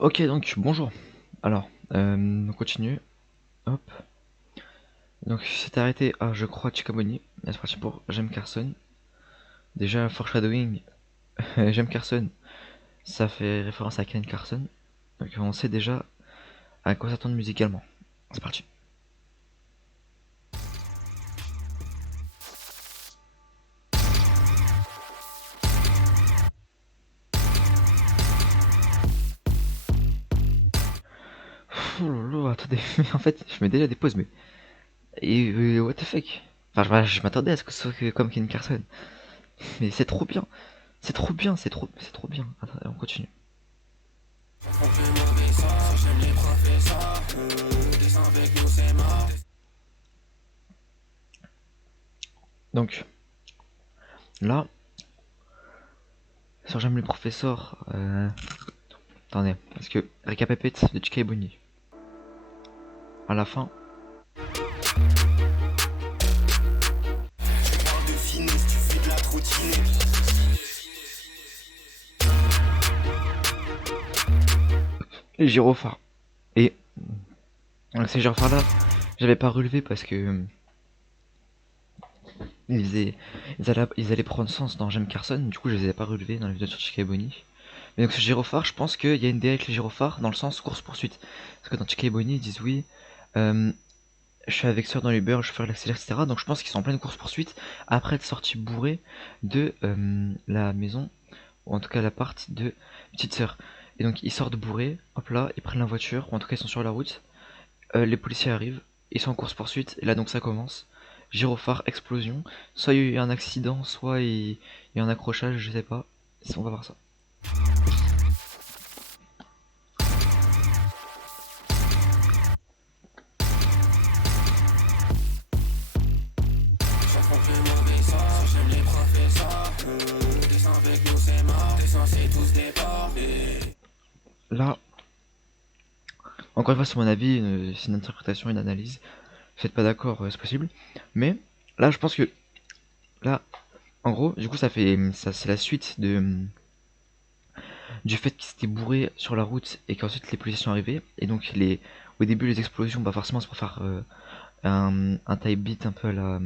Ok, donc bonjour. Alors, on continue. Hop. Donc, c'est arrêté à, je crois, Chicaboni. Et c'est parti pour J'aime Carson. Déjà, foreshadowing, J'aime Carson, ça fait référence à Ken Carson. Donc, on sait déjà à quoi s'attendre musicalement. C'est parti. Oh lolo, attendez, mais en fait, je mets déjà des pauses, mais. Et what the fuck? Enfin, je m'attendais à ce que ce soit comme Ken Carson. Mais c'est trop bien. C'est trop bien, c'est trop bien. Attendez, on continue. Donc, là, sur J'aime les professeurs, attendez, parce que récapépète de Chika et Bonnie. À la fin, les gyrophares. Et donc ces gyrophares là, j'avais pas relevé parce que ils, faisaient- ils allaient prendre sens dans J'aime Carson, du coup je les avais pas relevés dans la vidéo sur Chika et Bonnie. Mais donc ce gyrophare, je pense qu'il y a une DA avec les gyrophares dans le sens course-poursuite. Parce que dans Chika et Bonnie, ils disent oui, euh, je suis avec Sœur dans l'Uber, je fais l'accélère, etc. Donc je pense qu'ils sont en pleine course-poursuite après être sortis bourrés de la maison, ou en tout cas l'appart de Petite Sœur. Et donc ils sortent bourrés, hop là, ils prennent la voiture, ou en tout cas ils sont sur la route. Les policiers arrivent, ils sont en course-poursuite, et là donc ça commence. Gyrophare, explosion. Soit il y a eu un accident, soit il y a un accrochage, je sais pas. On va voir ça. Là, encore une fois, c'est mon avis, c'est une interprétation, une analyse. Si vous n'êtes pas d'accord, c'est possible. Mais là, je pense que là, en gros, du coup, ça, c'est la suite du fait qu'ils s'étaient bourrés sur la route et qu'ensuite les policiers sont arrivés. Et donc, au début, les explosions, bah forcément, c'est pour faire un type beat un peu à la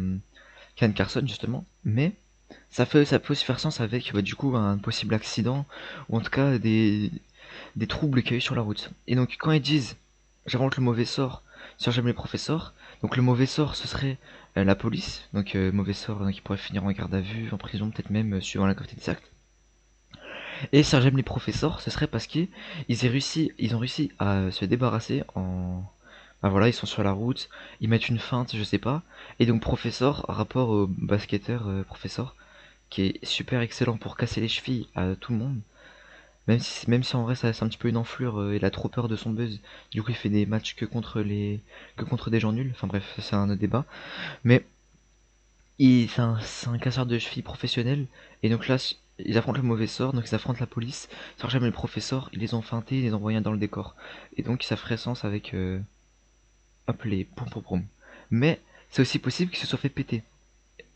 Ken Carson, justement. Mais ça peut aussi faire sens avec, bah, du coup, un possible accident ou en tout cas des troubles qu'il y a eu sur la route. Et donc, quand ils disent j'invente le mauvais sort sur J'aime les professeurs, donc le mauvais sort ce serait la police, donc mauvais sort donc, il pourrait finir en garde à vue, en prison, peut-être même suivant la gravité des actes. Et sur J'aime les professeurs, ce serait parce qu'ils ils ont réussi à se débarrasser en. Bah voilà, ils sont sur la route, ils mettent une feinte, je sais pas. Et donc professeur, rapport au basketteur professeur, qui est super excellent pour casser les chevilles à tout le monde. Même si en vrai ça c'est un petit peu une enflure, il a trop peur de son buzz. Du coup il fait des matchs que contre des gens nuls. Enfin bref, ça, c'est un autre débat. Mais c'est un casseur de cheville professionnel. Et donc là, ils affrontent le mauvais sort, donc ils affrontent la police. Sans jamais le professeur, ils les ont feintés, ils les ont envoyés dans le décor. Et donc ça ferait sens avec hop les pom pom pom. Mais c'est aussi possible qu'il se soit fait péter.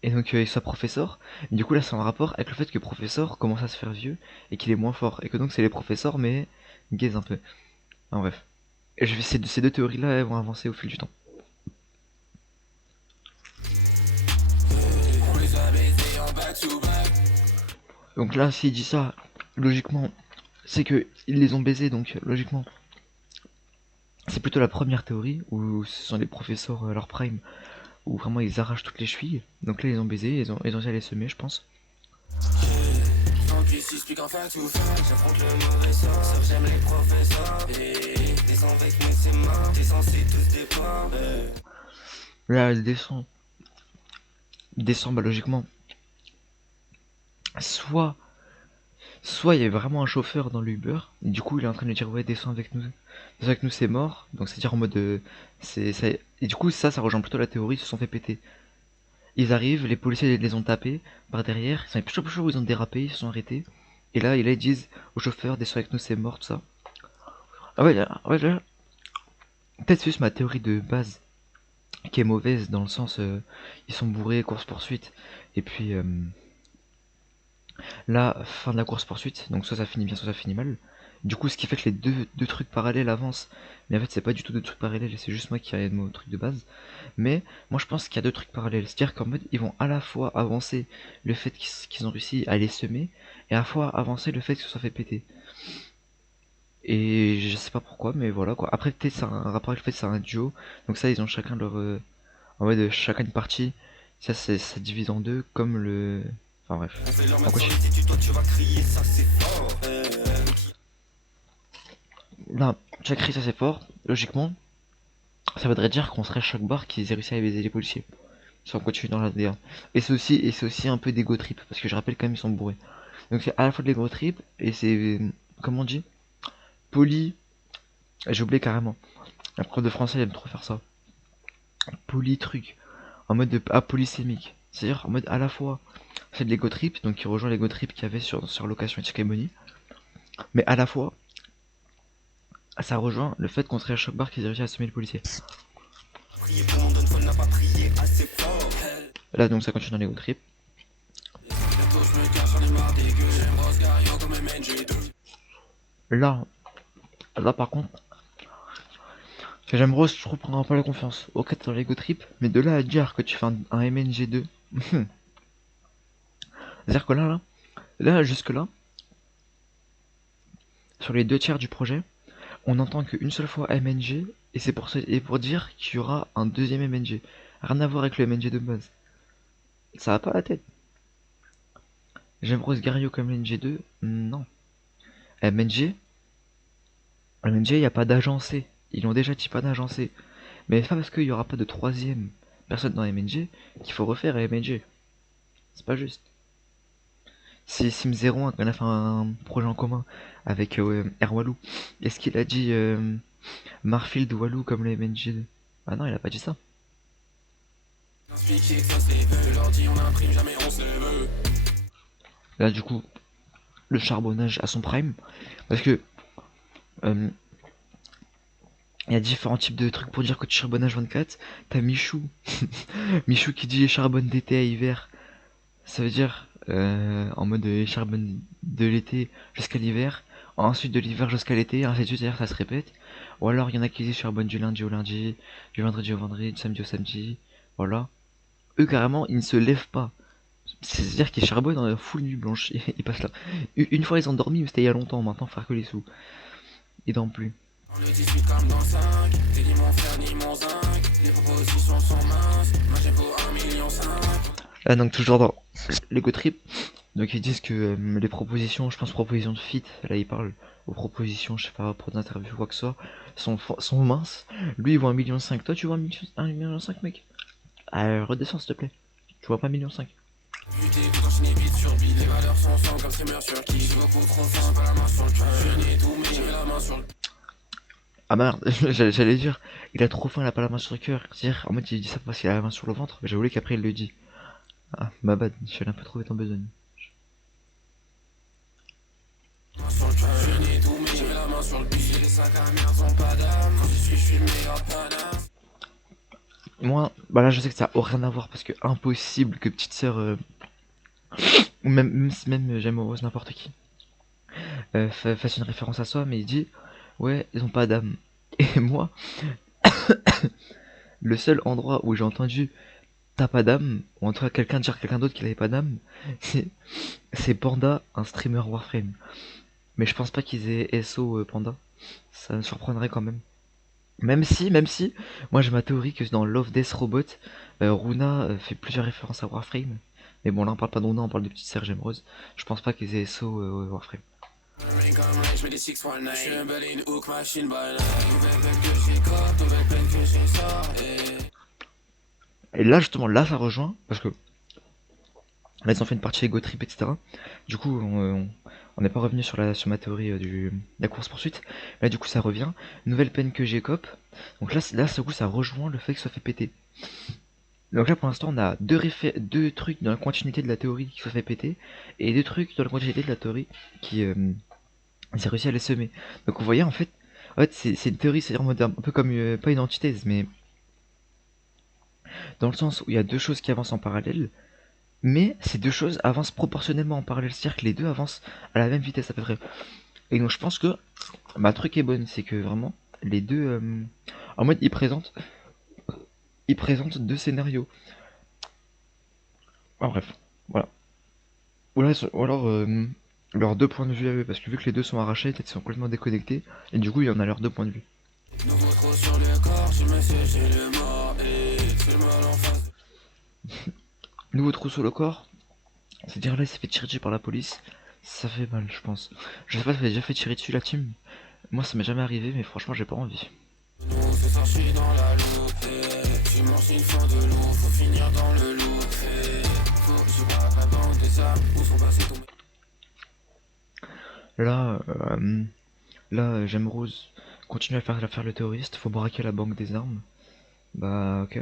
Et donc il soit professeur. Et du coup là c'est en rapport avec le fait que professeur commence à se faire vieux et qu'il est moins fort. Et que donc c'est les professeurs mais gaze un peu. En bref. Et ces deux théories-là elles vont avancer au fil du temps. Donc là s'il dit ça, logiquement, c'est que ils les ont baisés, donc logiquement. C'est plutôt la première théorie, où ce sont les professeurs à leur prime, où vraiment ils arrachent toutes les chevilles. Donc là ils ont baisé, ils ont déjà les semer je pense. Là elle descend. Descend bah logiquement. Soit Soit il y avait vraiment un chauffeur dans le Uber, et du coup il est en train de lui dire ouais descends avec nous c'est mort, donc c'est à dire en mode et du coup ça rejoint plutôt la théorie, ils se sont fait péter. Ils arrivent, les policiers les ont tapés par derrière, ils sont plus ils ont dérapé, ils se sont arrêtés, et là ils disent au chauffeur descends avec nous c'est mort tout ça. Ah ouais, là, peut-être c'est juste ma théorie de base qui est mauvaise dans le sens ils sont bourrés, course poursuite, et puis là fin de la course poursuite, donc soit ça finit bien soit ça finit mal. Du coup, ce qui fait que les deux trucs parallèles avancent. Mais en fait, c'est pas du tout deux trucs parallèles, c'est juste moi qui ai mon truc de base. Mais moi, je pense qu'il y a deux trucs parallèles. C'est-à-dire qu'en mode, ils vont à la fois avancer le fait qu'ils ont réussi à les semer, et à la fois avancer le fait que ce soit fait péter. Et je sais pas pourquoi, mais voilà quoi. Après, peut-être c'est un rapport avec le fait que c'est un duo. Donc ça, ils ont chacun leur... en mode, chacun une partie. Ça divise en deux, comme le... Enfin bref. On continue. Là, chaque cri, ça c'est fort. Logiquement, ça voudrait dire qu'on serait chaque bar qui aient réussi à baiser les policiers. Si on continue dans la DA. Et c'est aussi un peu d'ego trip, parce que je rappelle quand même ils sont bourrés. Donc c'est à la fois de l'ego trip, et c'est... Comment on dit? Poli... J'ai oublié carrément. La prof de français, elle aime trop faire ça. Poli truc. En mode apolysémique. C'est-à-dire en mode à la fois c'est de l'ego trip, donc qui rejoint l'ego trip qu'il y avait sur Location et Chicaboni, mais à la fois ça rejoint le fait qu'on serait à choc bar qui réussi à semer le policier. Là donc ça continue dans l'ego trip. Là, là par contre, j'aime Rose, je reprends pas la confiance. Ok, t'es dans l'ego trip, mais de là à dire que tu fais un MNG2, c'est-à-dire que là jusque là, sur les deux tiers du projet, on entend qu'une seule fois MNG, et c'est pour dire qu'il y aura un deuxième MNG. Rien à voir avec le MNG de base. Ça va pas la tête. J'aime Rose Gario comme l'NG2, non. MNG, MNG, il n'y a pas d'agencé. Ils l'ont déjà dit pas d'agencé. Mais c'est pas parce qu'il n'y aura pas de troisième personne dans MNG qu'il faut refaire MNG. C'est pas juste. Si Sim01 on a fait un projet en commun avec R Walou, est-ce qu'il a dit Marfield Walou comme le MNG2? Ah non, il a pas dit ça. Là du coup, le charbonnage à son prime. Parce que il y a différents types de trucs pour dire que tu charbonnes H24. T'as Michou. Michou qui dit charbonne d'été à hiver. Ça veut dire en mode charbonne de l'été jusqu'à l'hiver. Ensuite de l'hiver jusqu'à l'été. Ainsi de suite, c'est-à-dire ça se répète. Ou alors il y en a qui disent charbonne du lundi au lundi. Du vendredi au vendredi. Du samedi au samedi. Voilà. Eux carrément ils ne se lèvent pas. C'est-à-dire qu'ils charbonnent en full nuit blanche. Ils passent là. Une fois ils ont dormi, mais c'était il y a longtemps. Maintenant, faut faire que les sous. Ils dorment plus. Dans le 18 comme dans le 5, t'es ni mon frère ni mon zinc, les propositions sont minces, moi j'ai beau 1,5 million. Là donc toujours dans l'ego trip, donc ils disent que les propositions, je pense propositions de fit, là ils parlent aux propositions, je sais pas, pour des interviews ou quoi que ce soit, sont minces. Lui il voit 1,5 million, toi tu vois 1,5 million mec. Redescends s'il te plaît, tu vois pas 1,5 million. Putain, tout enchaîner vite sur beat, les valeurs sont sans comme streamer sur qui, je beaucoup trop fin, pas la main sur le cœur, je n'ai tout mais j'ai la main sur le... Ah merde, j'allais dire, il a trop faim, il a pas la main sur le cœur. C'est-à-dire, en mode, il dit ça parce qu'il a la main sur le ventre, mais j'ai voulu qu'après il le dit. Ah, ma bad, je suis allé un peu trop vite en besogne. Moi, bah là je sais que ça a rien à voir parce que impossible que petite sœur, ou même j'aime Rose n'importe qui, fasse une référence à soi, mais il dit, ouais, ils ont pas d'âme. Et moi, le seul endroit où j'ai entendu t'as pas d'âme, ou en tout cas quelqu'un dire à quelqu'un d'autre qu'il avait pas d'âme, c'est Panda, un streamer Warframe. Mais je pense pas qu'ils aient SO Panda. Ça me surprendrait quand même. Même si, moi j'ai ma théorie que dans Love Death Robot, Runa fait plusieurs références à Warframe. Mais bon, là on parle pas de Runa, on parle de petite Serge Emeraude. Je pense pas qu'ils aient SO Warframe. Et là justement, là ça rejoint, parce que là ils ont fait une partie ego trip, etc. Du coup, on n'est pas revenu sur ma théorie de la course poursuite. Là du coup ça revient. Nouvelle peine que j'ai cop. Donc là, ce coup ça rejoint le fait que ça fait péter. Donc là pour l'instant on a deux trucs dans la continuité de la théorie qui se fait péter, et deux trucs dans la continuité de la théorie qui s'est réussi à les semer. Donc vous voyez en fait c'est une théorie, c'est en mode un peu comme pas une antithèse, mais dans le sens où il y a deux choses qui avancent en parallèle, mais ces deux choses avancent proportionnellement en parallèle, c'est-à-dire que les deux avancent à la même vitesse à peu près. Et donc je pense que ma truc est bonne, c'est que vraiment les deux, en mode ils présentent deux scénarios. Ah, bref, voilà. Ou alors leurs deux points de vue à eux, parce que vu que les deux sont arrachés, peut-être ils sont complètement déconnectés, et du coup il y en a leurs deux points de vue. Nouveau trou sur le corps, c'est-à-dire là il s'est fait tirer dessus par la police, ça fait mal je pense. Je sais pas si t'as déjà fait tirer dessus la team, moi ça m'est jamais arrivé mais franchement j'ai pas envie. Là, j'aime Rose, continue à faire le terroriste, faut braquer la banque des armes. Bah ok.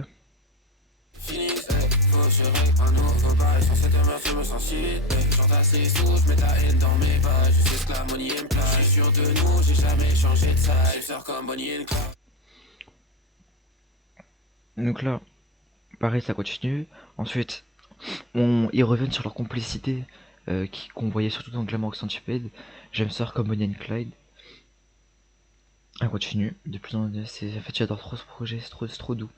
Donc là, pareil ça continue. Ensuite, ils reviennent sur leur complicité qu'on voyait surtout dans Glamour Centipede. J'aime ça comme Bonnie and Clyde. Elle continue. De plus en plus, en fait j'adore trop ce projet, c'est trop doux.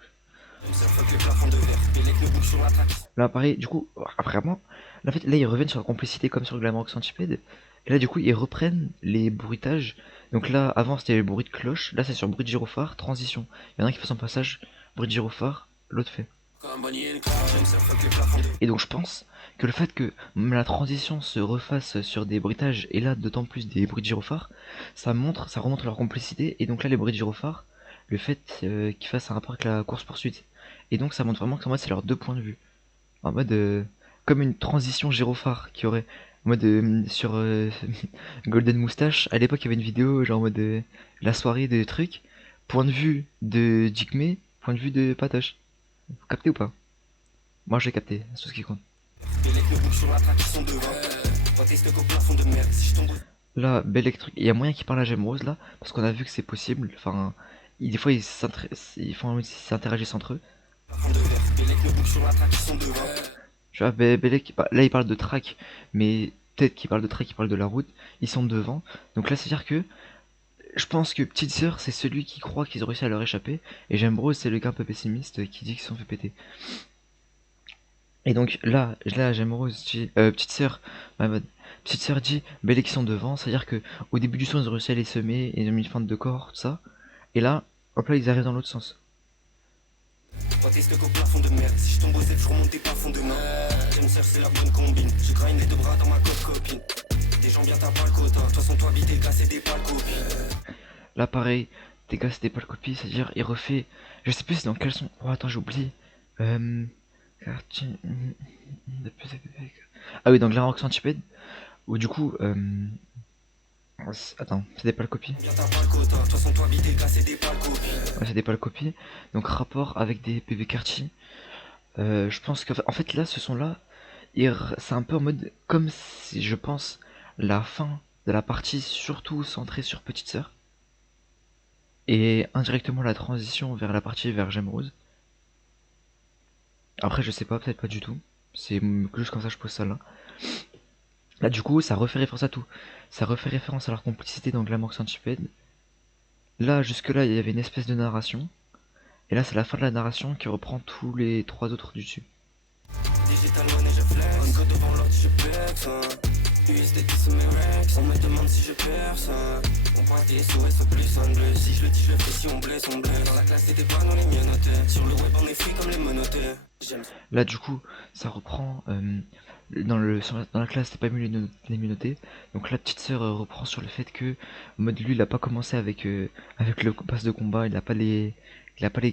Là pareil, du coup, vraiment, là, en fait, là ils reviennent sur la complicité comme sur Glamour Centipede. Et là du coup ils reprennent les bruitages. Donc là avant c'était le bruit de cloche, là c'est sur bruit de gyrophare, transition. Il y en a un qui fait son passage, bruit de gyrophare, l'autre fait. Et donc je pense que le fait que la transition se refasse sur des bruitages et là d'autant plus des bruits de gyrophare, ça remonte leur complicité et donc là les bruits de gyrophare, le fait qu'ils fassent un rapport avec la course poursuite. Et donc ça montre vraiment que en mode c'est leurs deux points de vue. En mode comme une transition gyrophare qui aurait en mode sur Golden Moustache, à l'époque il y avait une vidéo genre en mode la soirée de trucs, point de vue de Jigme, point de vue de Patoche. Vous captez ou pas? Moi j'ai capté, c'est tout ce qui compte. Là, Belek truc, il y a moyen qu'ils parlent à Gemrose là, parce qu'on a vu que c'est possible. Enfin, des fois ils s'interagissent entre eux. Tu vois, Belek, bah, là il parle de track, mais peut-être qu'il parle de track, il parle de la route. Ils sont devant, donc là c'est à dire que je pense que Petite Sœur c'est celui qui croit qu'ils ont réussi à leur échapper, et Gemrose c'est le gars un peu pessimiste qui dit qu'ils se sont fait péter. Et donc là, j'aime Rose dit, petite sœur, ma mode, petite sœur dit, belle qui sont devant, c'est-à-dire que au début du son ils ont réussi à les semer, ils ont mis une fente de corps, tout ça, et là, hop là ils arrivent dans l'autre sens. Là pareil, des gars c'était pas le copie, c'est-à-dire il refait, je sais plus c'est dans quel son, oh attends j'ai oublié, euh, ah oui dans Glamour Centipede, où du coup, attends, c'était pas le copie. Ouais, c'était pas le copie. Donc rapport avec des PV quartier. Je pense qu'en fait là, ce son là, c'est un peu en mode comme si je pense la fin de la partie surtout centrée sur Petite Sœur et indirectement la transition vers la partie vers J'aime Rose. Après je sais pas, peut-être pas du tout. C'est juste comme ça je pose ça là. Là du coup ça refait référence à tout. Ça refait référence à leur complicité dans Glamour Centipede. Là jusque là il y avait une espèce de narration. Et là c'est la fin de la narration qui reprend tous les trois autres du dessus. Là du coup ça reprend dans la classe c'était pas mieux les mieux notés. Donc la petite sœur reprend sur le fait que en mode lui il a pas commencé avec le pass de combat, il a pas les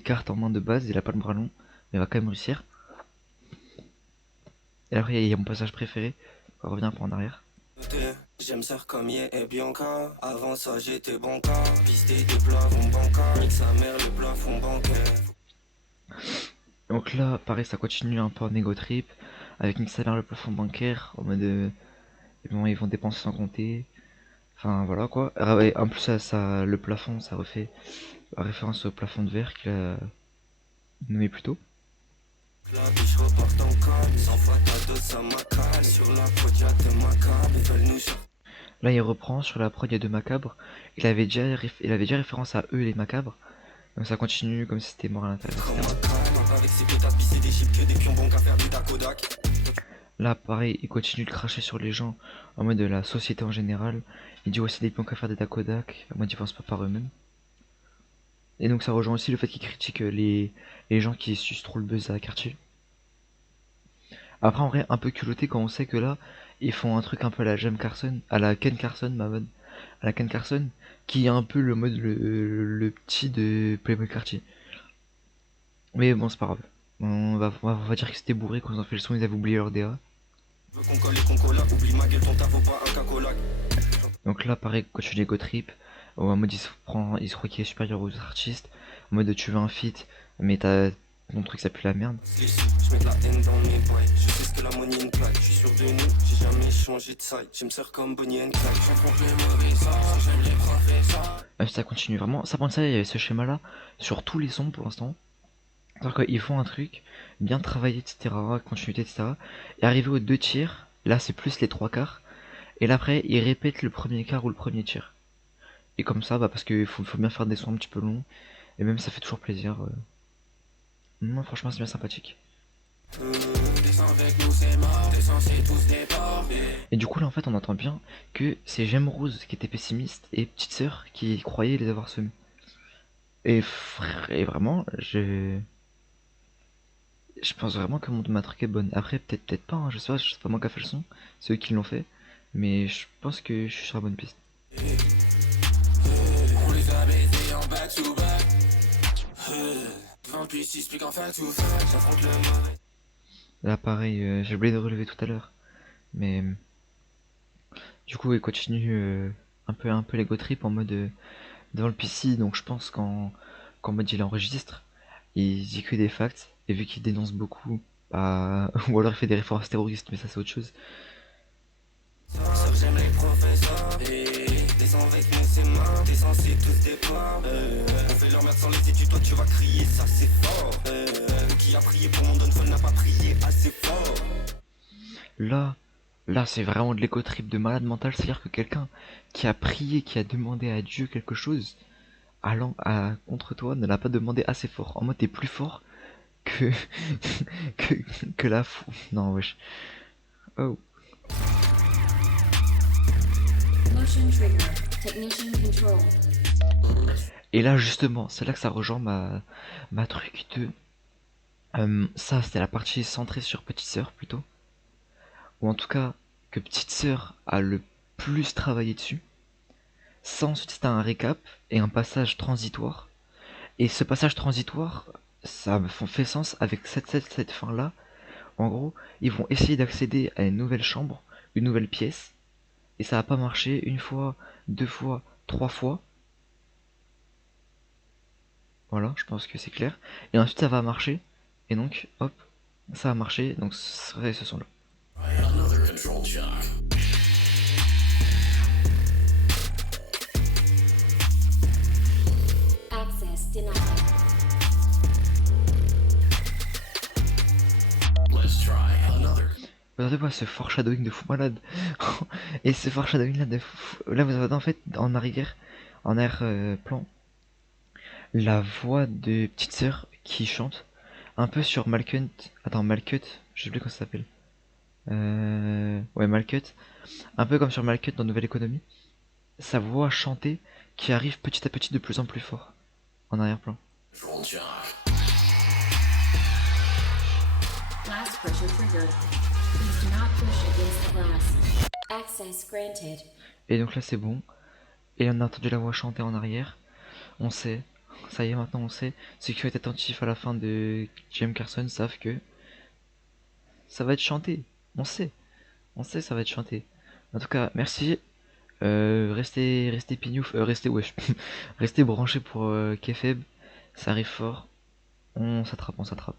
cartes en main de base, il a pas le bras long, mais il va quand même réussir. Et après il y a mon passage préféré, on revient un peu en arrière. J'aime ça comme et Bianca. Avant ça j'étais banca. Pisté des plafonds banca. Nique sa mère le plafond bancaire. Donc là, pareil, ça continue un peu en ego trip. Avec Nick sa mère le plafond bancaire. En mode. Bon, ils vont dépenser sans compter. Enfin voilà quoi. Ah ouais, en plus, le plafond, ça refait référence au plafond de verre qu'il a nommé plus tôt. La biche repart en canne, 100 fois ta dose à ma cale. Sur la podia de ma cale, ils veulent nous. Là, il reprend sur la prod, il y a deux macabres. Il avait déjà référence à eux, les macabres. Donc ça continue comme si c'était mort à l'intérieur, etc. Là, pareil, il continue de cracher sur les gens en mode de la société en général. Il dit aussi des pions qu'à faire des takodak, en mode ils pensent pas par eux-mêmes. Et donc ça rejoint aussi le fait qu'il critique les gens qui sucent trop le buzz à la quartier. Après, en vrai, un peu culotté quand on sait que là, ils font un truc un peu à la Jem Carson, à la Ken Carson, ma mode, à la Ken Carson, qui est un peu le mode le petit de Playboy Cartier. Mais bon, c'est pas grave. On va dire que c'était bourré quand ils ont fait le son, ils avaient oublié leur DA. Donc là, pareil, quand tu dis Go Trip, en mode il se croit qu'il est supérieur aux autres artistes, en mode tu veux un feat, mais t'as ton truc ça pue la merde. Ça continue vraiment, ça prend ça, il y avait ce schéma là sur tous les sons pour l'instant. C'est-à-dire qu'ils font un truc, bien travaillé, etc., continuité, etc. Et arrivé aux deux tiers, là c'est plus les trois quarts, et là après ils répètent le premier quart ou le premier tiers. Et comme ça, bah parce qu'il faut bien faire des sons un petit peu longs, et même ça fait toujours plaisir. Non, franchement c'est bien sympathique. Et du coup là en fait on entend bien que c'est J'aime Rose qui était pessimiste et Petite Sœur qui croyait les avoir semés. Et frère, et vraiment, je pense vraiment que ma truc est bonne. Après peut-être pas, hein, je sais pas, c'est pas moi qui a fait le son, c'est eux qui l'ont fait. Mais je pense que je suis sur la bonne piste. Là pareil, j'ai oublié de relever tout à l'heure. Mais du coup il continue un peu l'ego trip en mode devant le PC, donc je pense qu'en mode il enregistre, il dit que des facts, et vu qu'il dénonce beaucoup, bah, ou alors il fait des références terroristes, mais ça c'est autre chose. Là, là c'est vraiment de l'égo trip de malade mental, c'est-à-dire que quelqu'un qui a prié, qui a demandé à Dieu quelque chose, allant contre toi, ne l'a pas demandé assez fort. En mode t'es plus fort que que, que la fou. Non wesh. Oh. Et là justement, c'est là que ça rejoint ma truc de ça c'était la partie centrée sur Petite Sœur plutôt, ou en tout cas que Petite Sœur a le plus travaillé dessus. Ça ensuite c'était un récap et un passage transitoire. Et ce passage transitoire, ça fait sens avec cette fin là. En gros, ils vont essayer d'accéder à une nouvelle chambre, une nouvelle pièce, et ça va pas marcher une fois, deux fois, trois fois. Voilà, je pense que c'est clair. Et ensuite ça va marcher, et donc, hop, ça a marché, donc ce serait ce son là. Regardez-moi ce foreshadowing de fou malade. Et ce foreshadowing là de fou. Là vous avez en fait en arrière, en arrière-plan, la voix de Petite Sœur qui chante un peu sur Malkunt. Attends, Malcut, je sais plus comment ça s'appelle. Ouais, Malcut. Un peu comme sur Malcut dans Nouvelle Économie. Sa voix chantée qui arrive petit à petit de plus en plus fort en arrière-plan. Et donc là c'est bon. Et on a entendu la voix chanter en arrière. On sait. Ça y est, maintenant on sait. Ceux qui ont été attentifs à la fin de James Carson savent que ça va être chanté. On sait. On sait ça va être chanté. En tout cas, merci. Restez pignouf. Restez wesh. Restez branchés pour Kefeb. Ça arrive fort. On s'attrape, on s'attrape.